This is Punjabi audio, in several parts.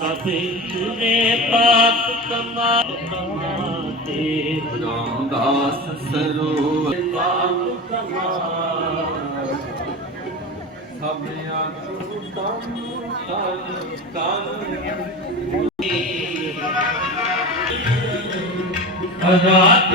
ਸਤਿ ਪਾਪ ਕਮਾ ਕਮਾਤੇ। ਰਾਮਦਾਸ ਸਰੋਵਰ। ਪਾਪ ਕਮਾ ਸਭ ਆਤਮ ਤਨ ਤਨ। ਰਾਤ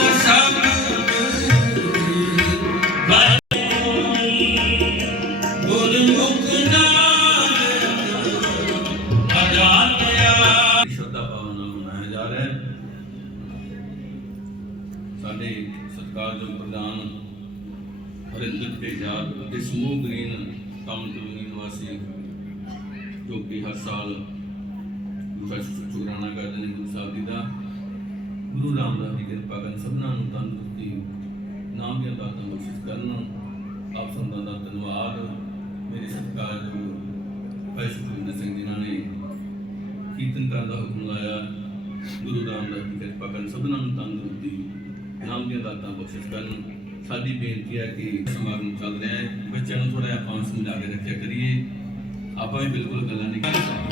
ਸਤਿਕਾਰਯੋਗ ਪ੍ਰਧਾਨ ਹਰਿੰਦਰ ਤੇਜਾਬ ਅਤੇ ਸਮੂਹ ਗ੍ਰੀਨ ਟਾਊਨ ਕਲੋਨੀ ਨਿਵਾਸੀ ਜੋ ਕਿ ਹਰ ਸਾਲ ਸ਼ੁਕਰਾਨਾ ਕਰਦੇ ਨੇ ਗੁਰੂ ਸਾਹਿਬ ਜੀ ਦਾ। ਗੁਰੂ ਰਾਮਦਾਸ ਦੀ ਕਿਰਪਾ ਕਰਨ ਸਭਨਾਂ ਨੂੰ ਤੰਦਰੁਸਤੀ, ਨਾਮ ਦੀਆਂ ਦਾਤਾਂ ਬਖਸ਼ਿਸ਼ ਕਰਨ। ਆਪ ਸੰਤਾਂ ਦਾ ਧੰਨਵਾਦ। ਮੇਰੇ ਸਤਿਕਾਰਯੋਗ ਭਾਈ ਸਿੰਘ ਜਿਨ੍ਹਾਂ ਨੇ ਕੀਰਤਨ ਕਰਨ ਦਾ ਹੁਕਮ ਲਾਇਆ। ਗੁਰੂ ਰਾਮਦਾਸ ਦੀ ਕਿਰਪਾ ਕਰਨ ਸਭਨਾਂ ਨੂੰ ਤੰਦਰੁਸਤੀ ਨਾਮ ਦੀਆਂ ਦਾਤਾਂ ਬਖਸ਼ਿਸ਼ ਕਰਨ ਸਾਡੀ ਬੇਨਤੀ ਹੈ ਕਿ ਸਮਾਗਮ ਚੱਲ ਰਿਹਾ ਹੈ ਬੱਚਿਆਂ ਨੂੰ ਥੋੜਾ ਆਪਾਂ ਸਮਝਾ ਕੇ ਰੱਖਿਆ ਕਰੀਏ ਆਪਾਂ ਵੀ ਬਿਲਕੁਲ ਗੱਲਾਂ ਨਹੀਂ ਕਰ ਸਕਦੇ